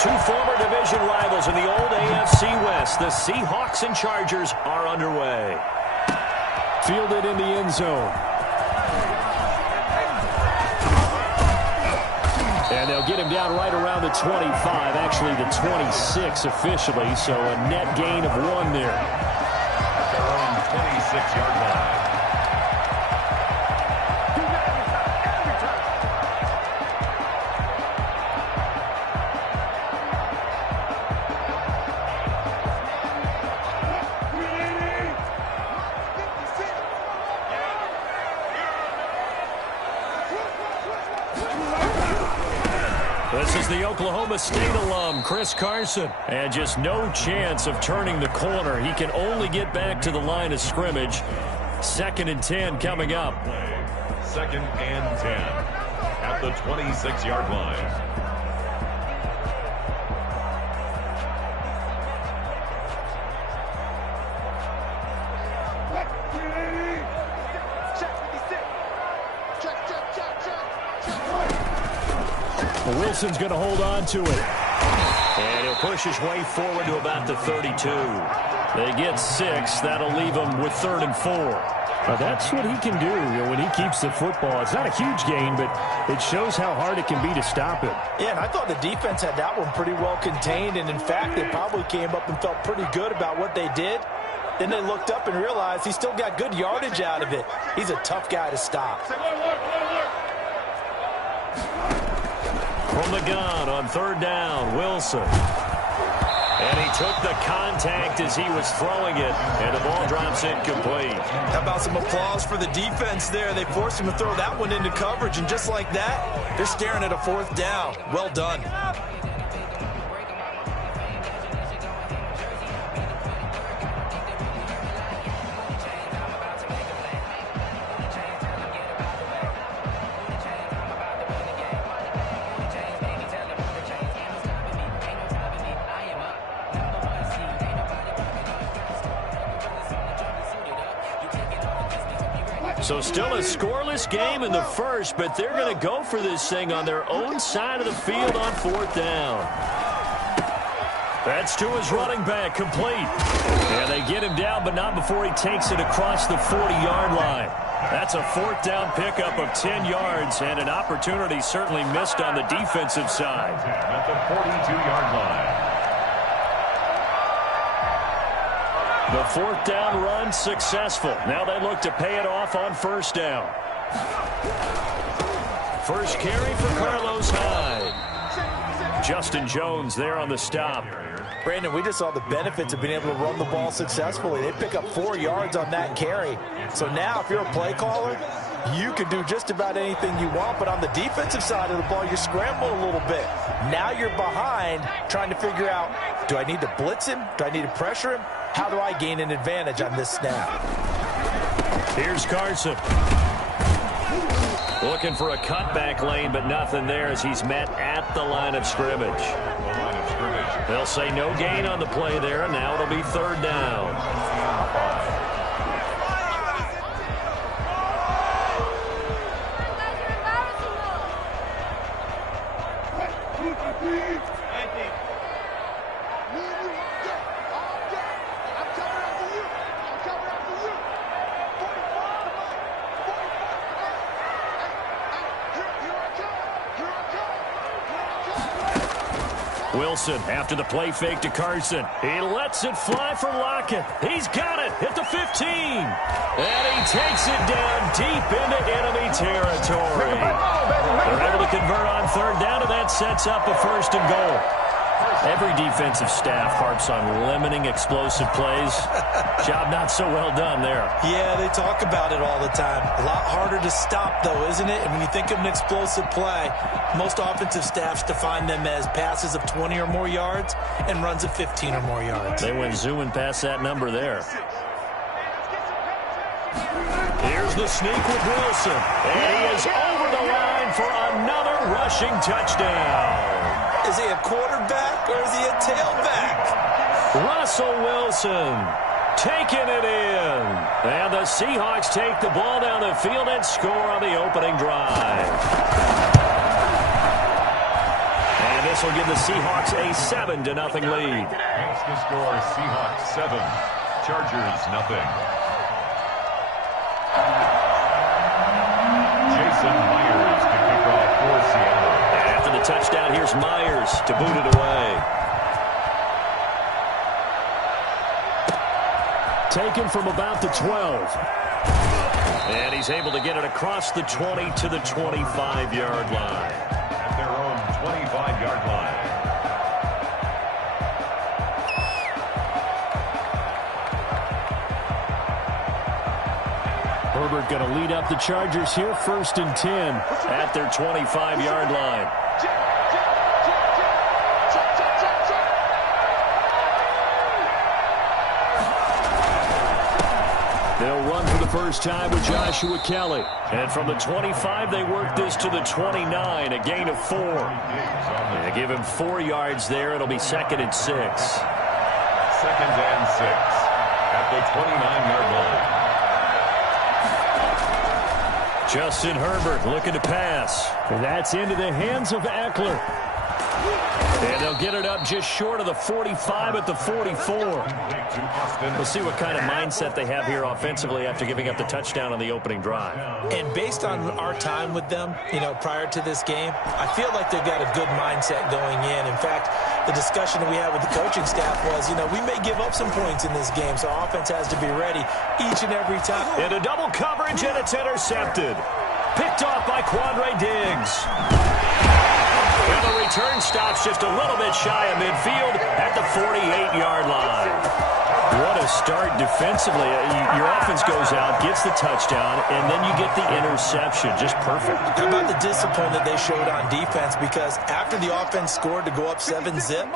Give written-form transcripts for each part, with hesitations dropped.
Two former division rivals in the old AFC West. The Seahawks and Chargers are underway. Fielded in the end zone. And they'll get him down right around the 25, actually the 26 officially, so a net gain of 1 there. At their own 26-yard line. This is the Oklahoma State alum, Chris Carson. And just no chance of turning the corner. He can only get back to the line of scrimmage. 2nd and 10 coming up. 2nd and 10 at the 26-yard line. Wilson's going to hold on to it. And he'll push his way forward to about the 32. They get 6. That'll leave him with 3rd and 4. That's what he can do when he keeps the football. It's not a huge gain, but it shows how hard it can be to stop him. Yeah, and I thought the defense had that one pretty well contained. And, in fact, they probably came up and felt pretty good about what they did. Then they looked up and realized he still got good yardage out of it. He's a tough guy to stop. From the gun on 3rd down, Wilson. And he took the contact as he was throwing it, and the ball drops incomplete. How about some applause for the defense there? They forced him to throw that one into coverage, and just like that, they're staring at a 4th down. Well done. So still a scoreless game in the first, but they're going to go for this thing on their own side of the field on 4th down. That's to his running back, complete. And they get him down, but not before he takes it across the 40-yard line. That's a 4th down pickup of 10 yards, and an opportunity certainly missed on the defensive side. At the 42-yard line. The 4th down run successful. Now they look to pay it off on 1st down. First carry for Carlos Hyde. Justin Jones there on the stop. Brandon, we just saw the benefits of being able to run the ball successfully. They pick up 4 yards on that carry. So now if you're a play caller, you can do just about anything you want. But on the defensive side of the ball, you're scrambling a little bit. Now you're behind trying to figure out, do I need to blitz him? Do I need to pressure him? How do I gain an advantage on this snap? Here's Carson. Looking for a cutback lane, but nothing there as he's met at the line of scrimmage. They'll say no gain on the play there, and now it'll be 3rd down. Wilson after the play fake to Carson. He lets it fly for Lockett. He's got it at the 15. And he takes it down deep into enemy territory. They're able to convert on 3rd down, and that sets up a 1st and goal. Every defensive staff harps on limiting explosive plays. Job not so well done there. Yeah, they talk about it all the time. A lot harder to stop, though, isn't it? And when you think of an explosive play, most offensive staffs define them as passes of 20 or more yards and runs of 15 or more yards. They went zooming past that number there. Here's the sneak with Wilson. And he is over the line for another rushing touchdown. Is he a quarterback or is he a tailback? Russell Wilson taking it in. And the Seahawks take the ball down the field and score on the opening drive. And And this will give the Seahawks a 7-0 lead. Makes the score Seahawks 7, Chargers 0. Jason Myers to kick off for Seattle. After the touchdown, here's Myers to boot it away. Taken from about the 12. And he's able to get it across the 20 to the 25-yard line. At their own 25-yard line. Herbert going to lead up the Chargers here, 1st and 10. At their 25-yard line. They'll run for the first time with Joshua Kelly. And from the 25, they work this to the 29, a gain of 4. They give him 4 yards there. It'll be 2nd and 6. 2nd and 6 at the 29-yard line. Justin Herbert looking to pass. And that's into the hands of Eckler. And they'll get it up just short of the 45 at the 44. We'll see what kind of mindset they have here offensively after giving up the touchdown on the opening drive. And based on our time with them, prior to this game, I feel like they've got a good mindset going in. In fact, the discussion we had with the coaching staff was, we may give up some points in this game, so offense has to be ready each and every time. Into double coverage, and it's intercepted. Picked off by Quandre Diggs. And the return stops just a little bit shy of midfield at the 48-yard line. What a start defensively. Your offense goes out, gets the touchdown, and then you get the interception. Just perfect. How about the discipline that they showed on defense? Because after the offense scored to go up 7-zip,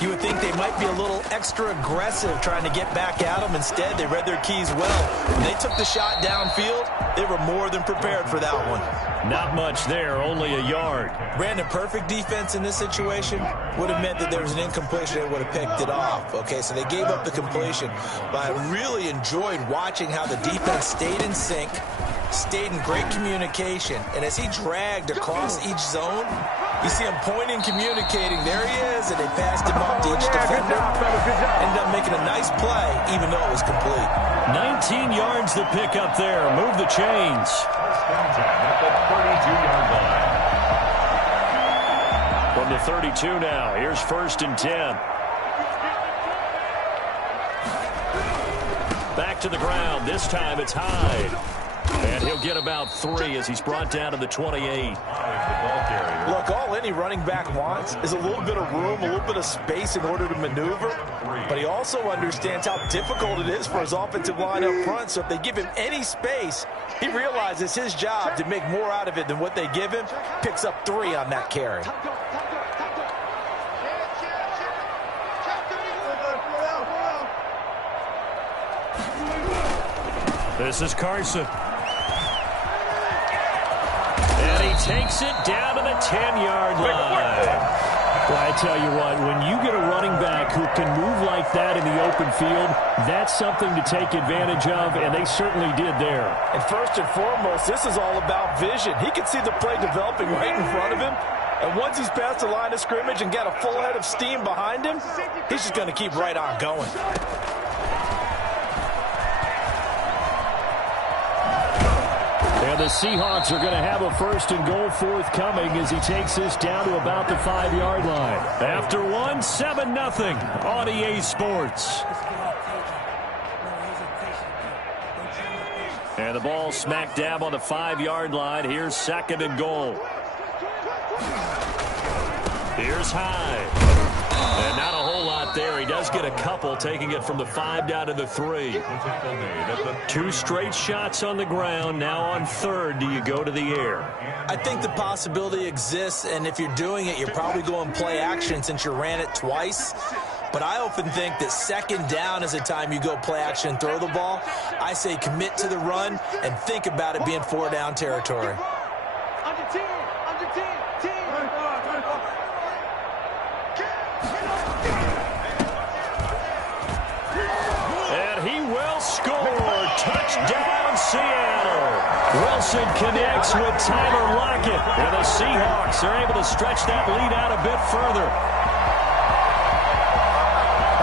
you would think they might be a little extra aggressive trying to get back at them. Instead, they read their keys well. When they took the shot downfield, they were more than prepared for that one. Not much there, only a yard. Brandon, perfect defense in this situation would have meant that there was an incompletion. They would have picked it off. Okay, so they gave up the completion. But I really enjoyed watching how the defense stayed in sync, stayed in great communication. And as he dragged across each zone, you see him pointing, communicating. There he is, and they passed him off to each defender. Ended up making a nice play, even though it was complete. 19 yards to pick up there. Move the chains. At the 32-yard line. From the 32 now, here's 1st and 10. Back to the ground. This time it's Hyde. And he'll get about 3 as he's brought down to the 28. Look, all any running back wants is a little bit of room, a little bit of space in order to maneuver. But he also understands how difficult it is for his offensive line up front. So if they give him any space, he realizes his job to make more out of it than what they give him. Picks up 3 on that carry. This is Carson. And he takes it down to the 10-yard line. Well, I tell you what, when you get a running back who can move like that in the open field, that's something to take advantage of, and they certainly did there. And first and foremost, this is all about vision. He can see the play developing right in front of him. And once he's past the line of scrimmage and got a full head of steam behind him, he's just going to keep right on going. And the Seahawks are going to have a 1st and goal forthcoming as he takes this down to about the 5-yard line. After 1, 7-0 on EA Sports. And the ball smack dab on the 5-yard line. Here's 2nd and goal. Here's Hyde. And not a whole lot there. He does get a couple, taking it from the 5 down to the 3. 2 straight shots on the ground. Now on 3rd, do you go to the air? I think the possibility exists, and if you're doing it, you're probably going play action since you ran it twice. But I often think that 2nd down is the time you go play action and throw the ball. I say commit to the run and think about it being 4-down territory. And he will score. Touchdown, Seattle. Wilson connects with Tyler Lockett. And the Seahawks are able to stretch that lead out a bit further.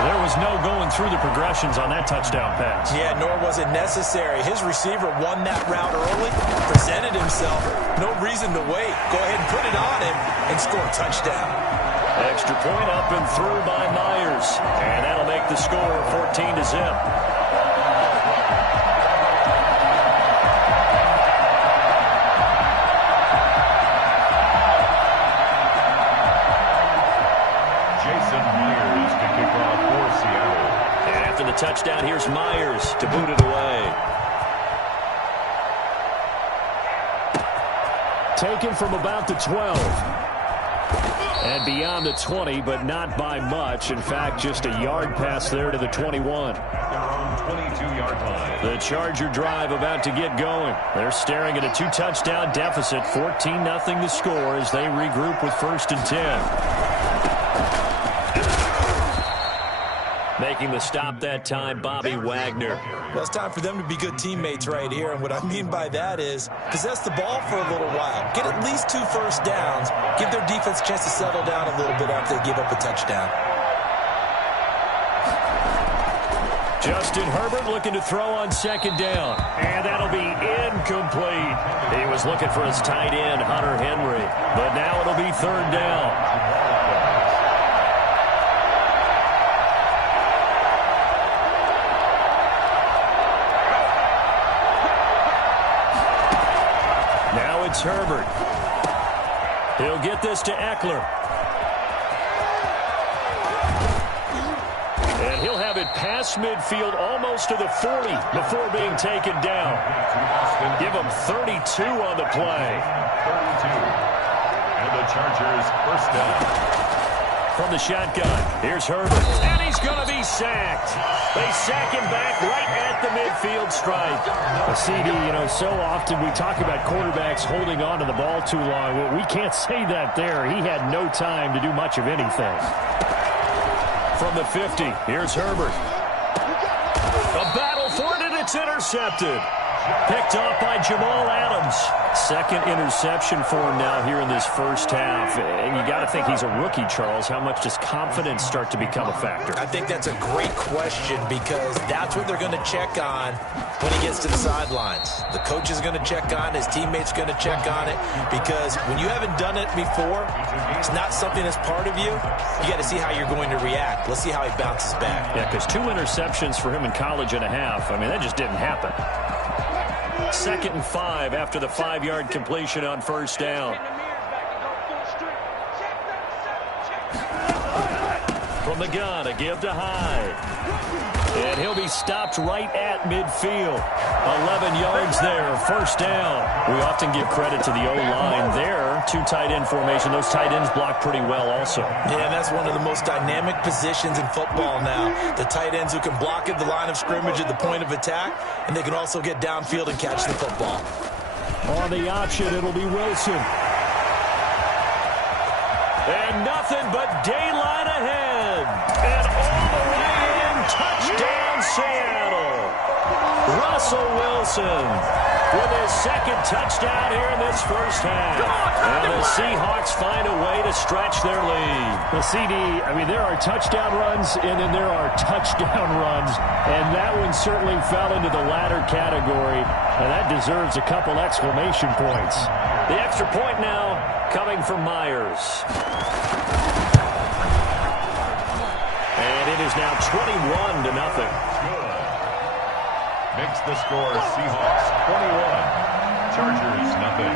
There was no going through the progressions on that touchdown pass. Yeah, nor was it necessary. His receiver won that route early, presented himself. No reason to wait. Go ahead and put it on him and score a touchdown. Extra point up and through by Myers. And that'll make the score 14-0. The touchdown, here's Myers to boot it away. Taken from about the 12. And beyond the 20, but not by much. In fact, just a yard pass there to the 21. 22-yard line. The Charger drive about to get going. They're staring at a 2-touchdown deficit, 14-0 the score as they regroup with 1st and 10. Making the stop that time, Bobby Wagner. Well, it's time for them to be good teammates right here. And what I mean by that is possess the ball for a little while. Get at least 2 first downs. Give their defense a chance to settle down a little bit after they give up a touchdown. Justin Herbert looking to throw on 2nd down. And that'll be incomplete. He was looking for his tight end, Hunter Henry. But now it'll be 3rd down. It's Herbert. He'll get this to Eckler. And he'll have it past midfield almost to the 40 before being taken down. Give him 32 on the play. 32. And the Chargers 1st down. From the shotgun, here's Herbert. And he's going to be sacked. They sack him back right at the midfield stripe. CD, so often we talk about quarterbacks holding on to the ball too long. Well, we can't say that there. He had no time to do much of anything. From the 50, here's Herbert. A battle for it, and it's intercepted. Picked off by Jamal Adams. 2nd interception for him now here in this first half. And you got to think he's a rookie, Charles. How much does confidence start to become a factor? I think that's a great question because that's what they're going to check on when he gets to the sidelines. The coach is going to check on it. His teammates going to check on it because when you haven't done it before, it's not something that's part of you. You got to see how you're going to react. Let's see how he bounces back. Yeah, because 2 interceptions for him in college and a half. I mean, that just didn't happen. 2nd and 5 after the 5-yard completion on 1st down. From the gun, a give to Hyde. And he'll be stopped right at midfield. 11 yards there, 1st down. We often give credit to the O-line there. 2 tight end formation. Those tight ends block pretty well also. Yeah, and that's one of the most dynamic positions in football now. The tight ends who can block at the line of scrimmage at the point of attack, and they can also get downfield and catch the football. On the option, it'll be Wilson. And nothing but daylight ahead. And all the way in, touchdown Seattle. Russell Wilson with his 2nd touchdown here in this first half. And the Seahawks find a way to stretch their lead. The CD, there are touchdown runs and then there are touchdown runs. And that one certainly fell into the latter category. And that deserves a couple exclamation points. The extra point now coming from Myers. And it is now 21-0. Makes the score Seahawks 21, Chargers 0.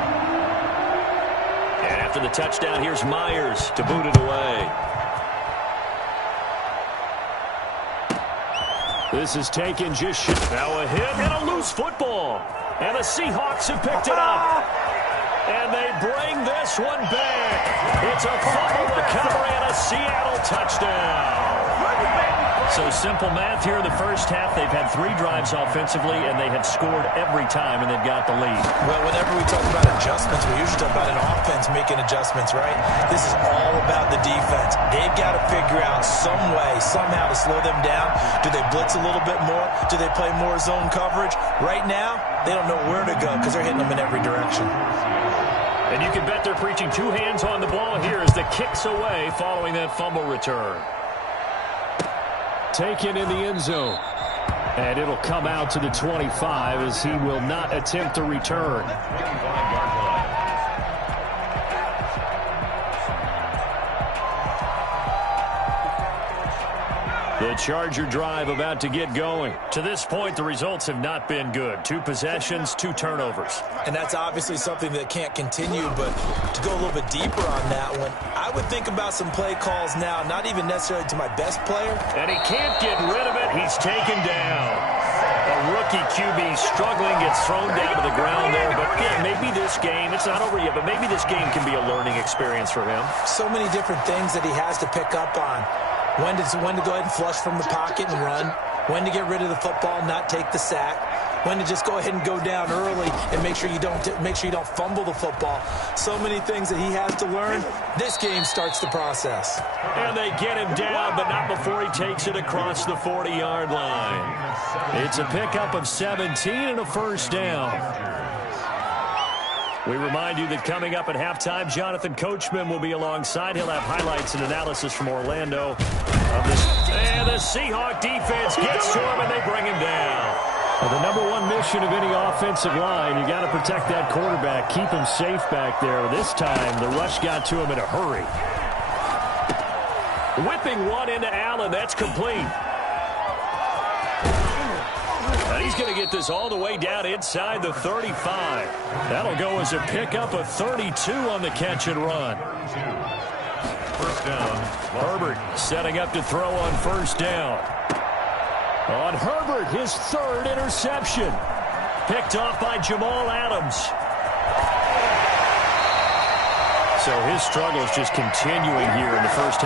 And after the touchdown, here's Myers to boot it away. This is taken just now a hit and a loose football. And the Seahawks have picked it up. And they bring this one back. It's a fumble recovery and a Seattle touchdown. So simple math here in the first half. They've had 3 drives offensively, and they have scored every time, and they've got the lead. Well, whenever we talk about adjustments, we usually talk about an offense making adjustments, right? This is all about the defense. They've got to figure out some way, somehow to slow them down. Do they blitz a little bit more? Do they play more zone coverage? Right now, they don't know where to go because they're hitting them in every direction. And you can bet they're preaching 2 hands on the ball here as the kick's away following that fumble return. Taken in the end zone. And it'll come out to the 25 as he will not attempt to return. The Charger drive about to get going. To this point, the results have not been good. 2 possessions, 2 turnovers. And that's obviously something that can't continue, but to go a little bit deeper on that one, I would think about some play calls now, not even necessarily to my best player. And he can't get rid of it. He's taken down. A rookie QB struggling, gets thrown down to the ground there. But, yeah, maybe this game, it's not over yet, but maybe this game can be a learning experience for him. So many different things that he has to pick up on. When to go ahead and flush from the pocket and run. When to get rid of the football, not take the sack. When to just go ahead and go down early and make sure you don't fumble the football. So many things that he has to learn. This game starts the process. And they get him down, but not before he takes it across the 40-yard line. It's a pickup of 17 and a first down. We remind you that coming up at halftime, Jonathan Coachman will be alongside. He'll have highlights and analysis from Orlando of this. And the Seahawk defense gets to him, and they bring him down. Well, the number 1 mission of any offensive line, you got to protect that quarterback, keep him safe back there. This time, the rush got to him in a hurry. Whipping one into Allen. That's complete. And he's going to get this all the way down inside the 35. That'll go as a pickup of 32 on the catch and run. First down. Herbert setting up to throw on first down. On Herbert, his 3rd interception. Picked off by Jamal Adams. So his struggle is just continuing here in the first half.